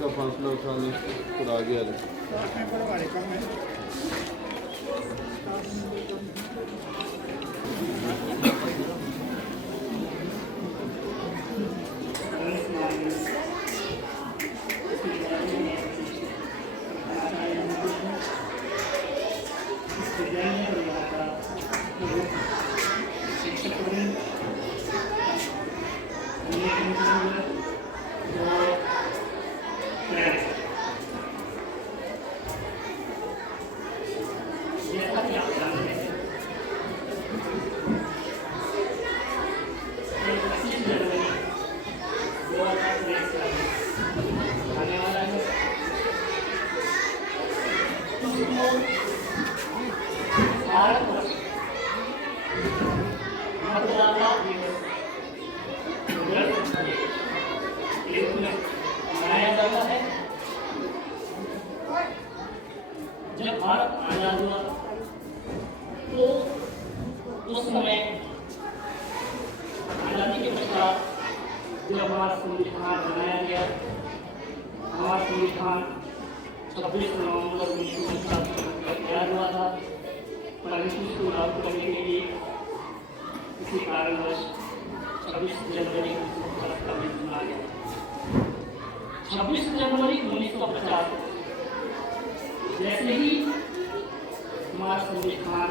का फासला उठाने पर आगे आ जाए। मनाया जाता है। जब भारत आजाद हुआ तो उस समय आजादी के पश्चात जब हमारा संविधान बनाया गया, हमारा संविधान 26 नवंबर 1949 को तैयार हुआ था, परंतु इसको लागू करने के लिए किसी कारणवश 26 जनवरी 1950 का दिन चुना गया। 26 जनवरी 1950 जैसे ही हमारा संविधान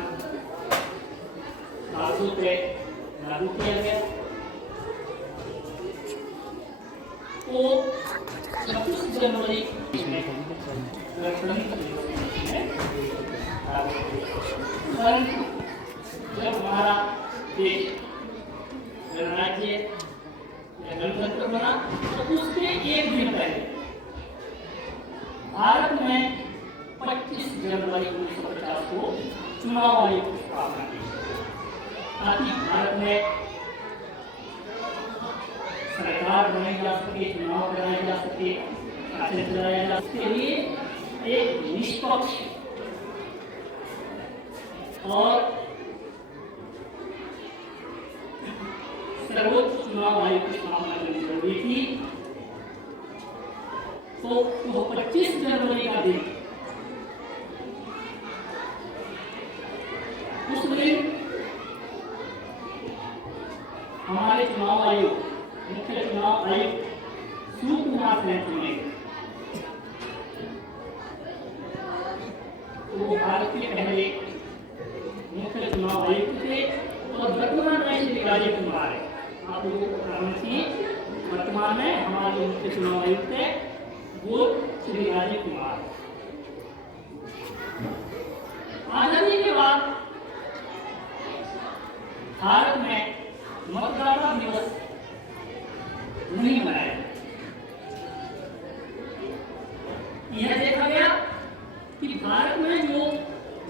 लागू किया गया तो 26 जनवरी जब हमारा देश गणराज्य गणतंत्र बना तो उसके एक दिन पहले भारत में 25 जनवरी 1950 को चुनाव आयोग की स्थापना की ताकि भारत में सरकार बनाई जा सके, चुनाव कराया जा सके, शासन चलाया जा सके। इसके लिए एक निष्पक्ष और सर्वोच्च चुनाव आयोग की स्थापना करनी जरूरी थी। तो 25 जनवरी का दिन, उस दिन हमारे चुनाव आयोग, मुख्य चुनाव आयुक्त सुशील कुमार सेन चुने गए। वो भारत के पहले मुख्य चुनाव आयुक्त थे और वर्तमान में श्री राजीव कुमार है। आप लोगों को कारण थी, वर्तमान में हमारे मुख्य चुनाव आयुक्त है वो श्री राजीव कुमार। आजादी के बाद भारत में मतदाता दिवस नहीं मनाया। यह देखा गया कि भारत में जो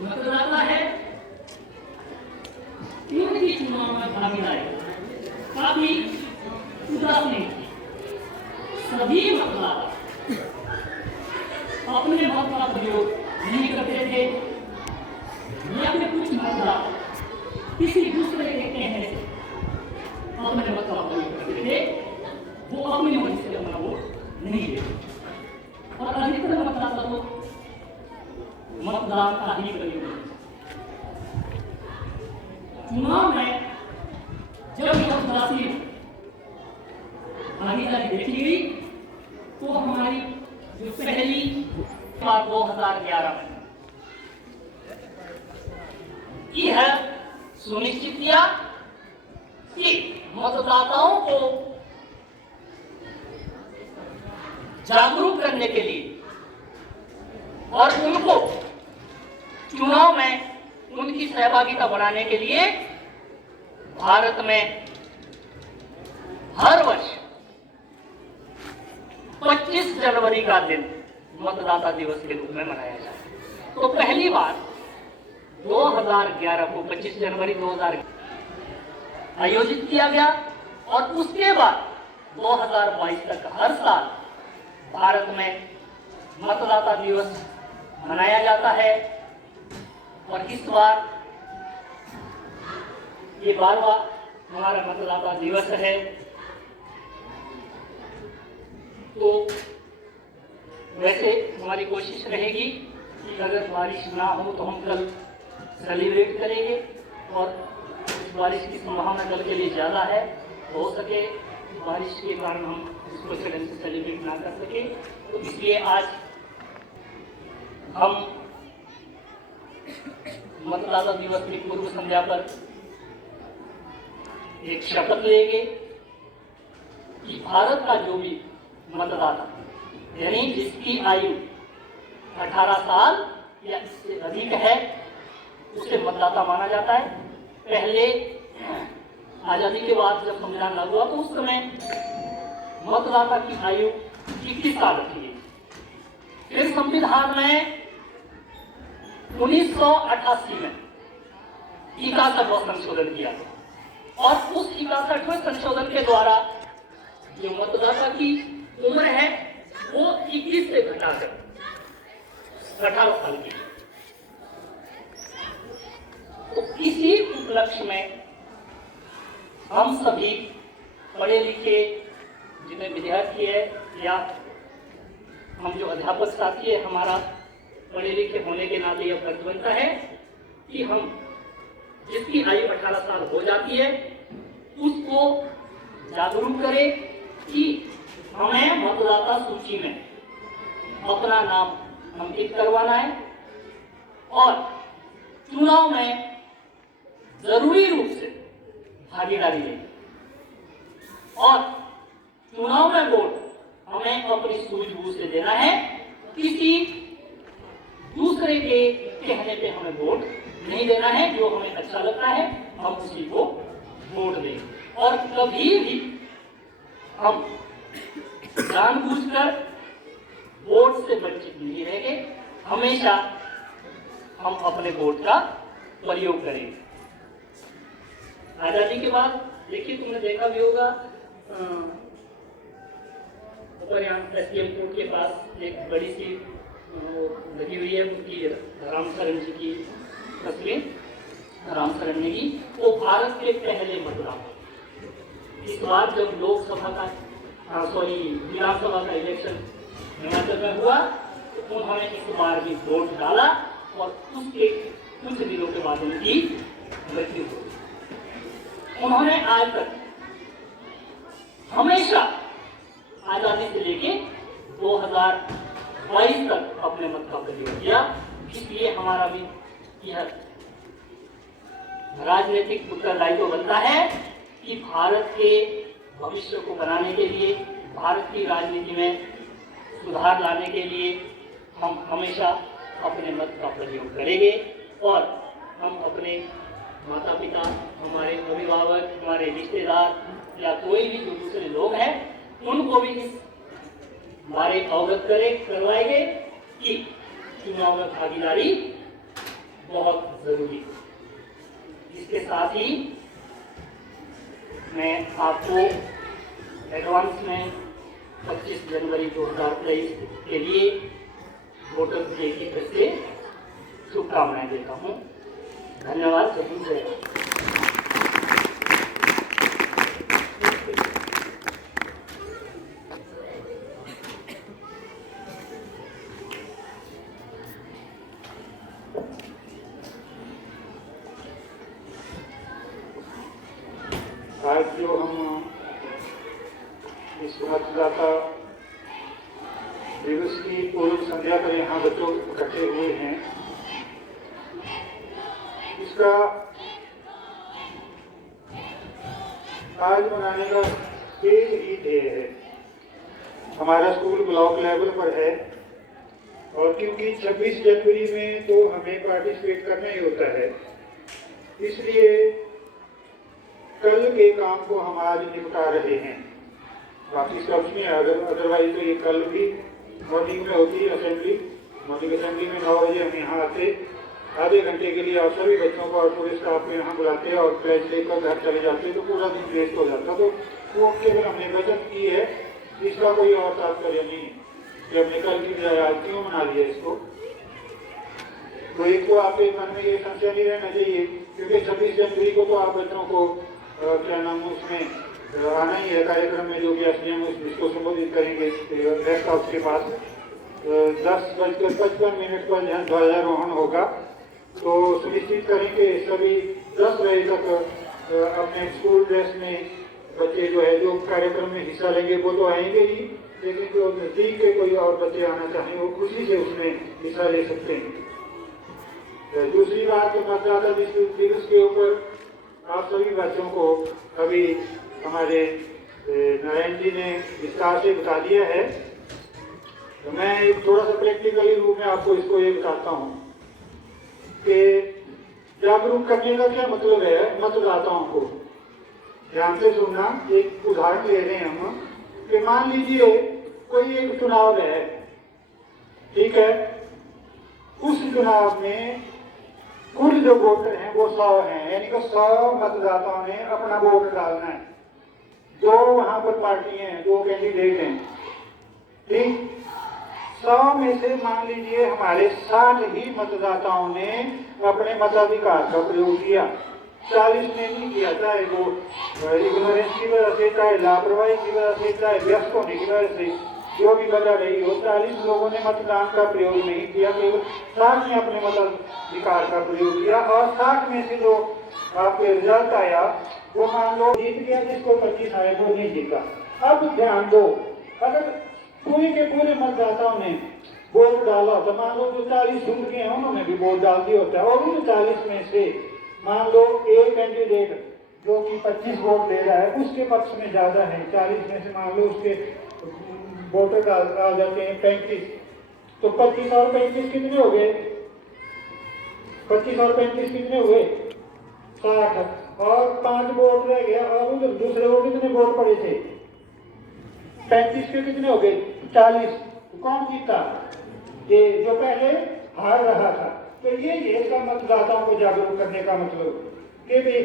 मतदाता है उनकी चुनाव में भागीदारी काफी उदासीन थी। सभी मतदाता अपने मत का प्रयोग नहीं करते थे या फिर कुछ मतदाता किसी दूसरे के कहने से अपने मत का प्रयोग करते थे, वो अपनी मर्जी से अपना वोट नहीं देते और अधिकतर मतदाता तो मतदान का ही प्रयोग। चुनाव में जब मतदाता भागीदारी देखी गई तो हमारी जो पहली बार 2011 में यह सुनिश्चित किया कि मतदाताओं को जागरूक करने के लिए और उनको चुनाव में उनकी सहभागिता बढ़ाने के लिए भारत में हर वर्ष 25 जनवरी का दिन मतदाता दिवस के रूप में मनाया जाता है। तो पहली बार 2011 को 25 जनवरी 2011 आयोजित किया गया और उसके बाद 2022 तक हर साल भारत में मतदाता दिवस मनाया जाता है। और इस बार ये 12वां हमारा मतदाता दिवस है। तो वैसे हमारी कोशिश रहेगी कि अगर बारिश ना हो तो हम कल सेलिब्रेट करेंगे, और बारिश की संभावना कल के लिए ज़्यादा है। हो सके बारिश के कारण हम इसको सडन से सेलिब्रेट ना कर सके, तो इसलिए आज हम मतदाता दिवस की पूर्व संध्या पर एक शपथ लेंगे कि भारत का जो भी मतदाता, यानी जिसकी आयु 18 साल या इससे अधिक है, उसे मतदाता माना जाता है। पहले आजादी के बाद जब संविधान लागू हुआ तो उस समय मतदाता की आयु 21 साल रखी गई। फिर संविधान में 1988 में 61वां संशोधन किया, और उस 61वें संशोधन के द्वारा जो मतदाता की उम्र है वो 21 से घटाकर 18 साल की। तो इसी उपलक्ष्य में हम सभी पढ़े लिखे जितने विद्यार्थी है या हम जो अध्यापक साथी है, हमारा पढ़े लिखे होने के नाते यह फर्ज बनता है कि हम जिसकी आयु 18 साल हो जाती है उसको जागरूक करें कि हमें मतदाता सूची में अपना नाम अंकित करवाना है, और चुनाव में जरूरी रूप से भागीदारी लेंगे, और चुनाव में वोट हमें अपनी सूझबूझ से देना है। किसी दूसरे के कहने पे हमें वोट नहीं देना है। जो हमें अच्छा लगता है हम उसी को वोट देंगे, और कभी भी हम जानबूझकर वोट से वंचित नहीं रहेंगे। हमेशा हम अपने वोट का प्रयोग करेंगे। आजादी के बाद देखिए, तुमने देखा भी होगा ऊपर यहाँ एसडीएम कोर्ट के पास एक बड़ी सी लगी हुई है, उनकी रामशरण जी की तस्वीर, रामशरण ने की। वो भारत के पहले मतदाता। इस बार जब लोकसभा का विधानसभा का इलेक्शन हिमाचल में हुआ तो उन्होंने इस बार भी वोट डाला, और उसके कुछ दिनों के बाद उनकी मृत्यु हुई। उन्होंने आज तक हमेशा आजादी से लेके 2022 तक अपने मत का प्रयोग किया। इसलिए हमारा भी यह राजनीतिक उत्तरदायित्व बनता है कि भारत के भविष्य को बनाने के लिए, भारत की राजनीति में सुधार लाने के लिए हम हमेशा अपने मत का प्रयोग करेंगे, और हम अपने माता पिता, हमारे अभिभावक, हमारे रिश्तेदार या कोई भी जो दूसरे लोग हैं उनको भी इस बारे अवगत करवाएंगे कि चुनाव में भागीदारी बहुत जरूरी है। इसके साथ ही मैं आपको एडवांस में 25 जनवरी 2023 के लिए वोटर्स डे की तरफ से शुभकामनाएं देता हूँ। धन्यवाद। जय हिंद, जय भारत। आज जो हम इस मतदाता दिवस की पूर्व संध्या पर यहाँ बच्चों इकट्ठे हुए हैं, इसका आज मनाने का एक ही ध्येय है। हमारा स्कूल ब्लॉक लेवल पर है, और क्योंकि 26 जनवरी में तो हमें पार्टिसिपेट करना ही होता है, इसलिए कल के काम को हम आज निपटा रहे हैं। बाकी सब में अदरवाइज तो ये कल भी मॉर्निंग में होती है असेंबली। मॉर्निंग असेंबली में 9 बजे हम यहाँ आते, आधे घंटे के लिए और सभी बच्चों को और पूरे स्टाफ को यहाँ बुलाते और प्लेज लेकर घर चले जाते, तो पूरा दिन वेस्ट हो जाता। तो वो केवल हमने बचत की है, इसका कोई और तात्पर्य नहीं है कि हमने कल की बजाय आज क्यों मना लिया इसको। तो एक तो आपके मन में ये संशय नहीं रहना चाहिए, क्योंकि 26 जनवरी को तो आप बच्चों को क्या नाम उसमें आना ही है कार्यक्रम में, जो भी एसडीएम उसको संबोधित करेंगे गेस्ट हाउस के पास। 10:55 पर यहाँ ध्वजारोहण होगा। तो सुनिश्चित करें कि सभी 10 बजे तक अपने स्कूल ड्रेस में बच्चे जो है जो कार्यक्रम में हिस्सा लेंगे वो तो आएंगे ही, लेकिन जो नजदीक के कोई और बच्चे आना चाहें वो खुशी से उसमें हिस्सा ले सकते हैं। दूसरी बात, मतदाता दिवस के ऊपर आप सभी बच्चों को अभी हमारे नारायण जी ने विस्तार से बता दिया है। तो मैं एक थोड़ा सा प्रैक्टिकली रूप में आपको इसको ये बताता हूँ कि जागरूक करने का क्या मतलब है मतदाताओं को। ध्यान से सुनना, एक उदाहरण ले रहे हैं हम कि मान लीजिए कोई एक चुनाव है, ठीक है, उस चुनाव में कुल जो वोटर हैं वो 100 हैं, यानी कि 100 मतदाताओं ने अपना वोट डालना है। 2 वहां पर पार्टियां हैं, 2 कैंडिडेट हैं, ठीक। 100 में से मान लीजिए हमारे 60 ही मतदाताओं ने अपने मताधिकार का प्रयोग किया, 40 ने नहीं किया, चाहे वो इग्नोरेंस की वजह से, चाहे लापरवाही की वजह से, चाहे व्यस्त होने की वजह से, जो भी वजह रही हो, 40 लोगों ने मतदान का प्रयोग नहीं किया, केवल 60 ने अपने मताधिकार का प्रयोग किया। और 60 में से जो आपके रिजल्ट आया वो मान लो जीत गया, जिसको 25 आए वो नहीं जीता। अब ध्यान दो, अगर पूरे के पूरे मतदाताओं ने वोट डाला तो मान लो जो 40 झूठ के हैं उन्होंने भी वोट डाल दिया होता है, और उन 40 में से मान लो एक कैंडिडेट जो कि 25 वोट ले रहा है उसके पक्ष में ज्यादा है, 40 में से मान लो उसके वोटर आ जाते हैं 35, तो 25 और 35 कितने हो गए? 25 और 35 कितने हुए? 60, और 5 वोट रह गया। और उधर दूसरे वो कितने वोट पड़े थे? 35 के कितने हो गए? 40। तो कौन जीता? ये जो पहले हार रहा था। तो ये इसका मतदाताओं को जागरूक करने का मतलब कि भी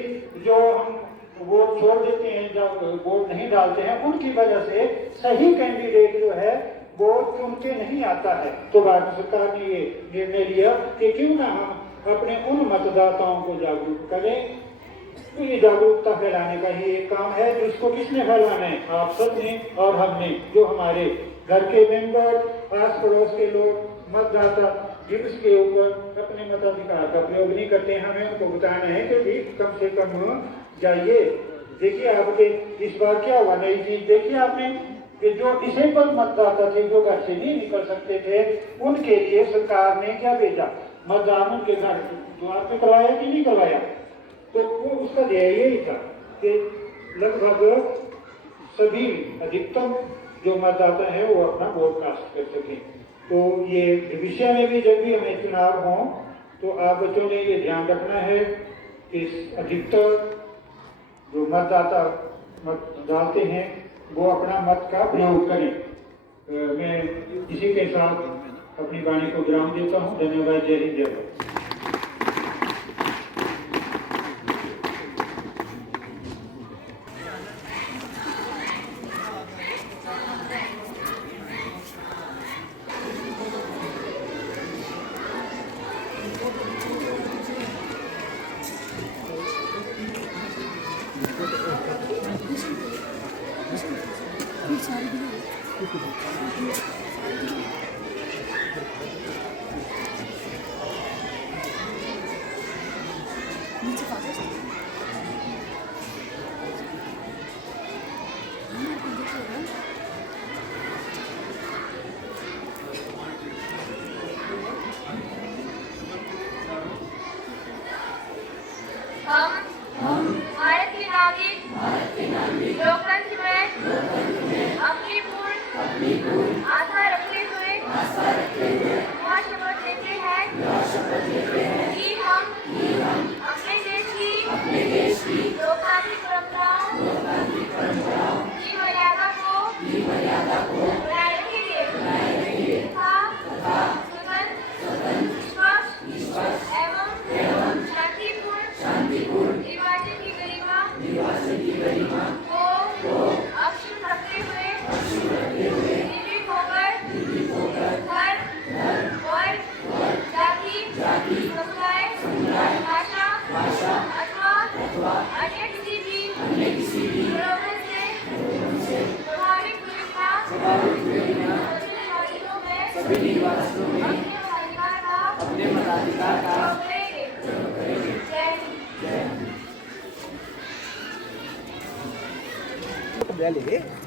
जो हम वोट छोड़ देते हैं, जब वोट नहीं डालते हैं, उनकी वजह से सही कैंडिडेट जो है वो चुन के नहीं आता है। तो भारत सरकार ने ये निर्णय लिया कि क्यों ना हम अपने उन मतदाताओं को जागरूक करें। तो ये जागरूकता फैलाने का ही एक काम है, जिसको किसने फैलाना है? आप सबने और हमने, जो हमारे घर के मेंबर, आस पड़ोस के लोग मतदाता दिवस के ऊपर अपने मताधिकार का प्रयोग नहीं करते हैं, हमें उनको बताना है कि भी कम से कम जाइए। देखिए आपके इस बार क्या हुआ, नई चीज देखिए आपने कि जो डिसेबल मतदाता थे, जो घर से नहीं निकल सकते थे, उनके लिए सरकार ने क्या भेजा? मतदान उनके घर द्वार पे करवाया कि नहीं करवाया? तो वो उसका ध्येय यही था कि लगभग सभी अधिकतम जो मतदाता हैं वो अपना वोट कास्ट कर सकें। तो ये भविष्य में भी जब भी हमें चुनाव हों तो आप बच्चों ने ये ध्यान रखना है कि अधिकतर जो मतदाता मत डालते हैं वो अपना मत का प्रयोग करें। मैं इसी के साथ अपनी वाणी को विराम देता हूँ। धन्यवाद। जय हिंद, जय भारत। हम भारत के नागरिक लोकतंत्र में अपनी पूर्ण आस्था रखते हुए वह शपथ लेते हैं कि हम अपने देश की लोकतांत्रिक परंपराओं की मर्यादा को बनाए रखेंगे तथा स्वतंत्र, निष्पक्ष एवं शांतिपूर्ण निर्वाचन की गरिमा को अक्षुण्ण रखते हुए उत्तराधिकार का करेंगे। जय हिंद।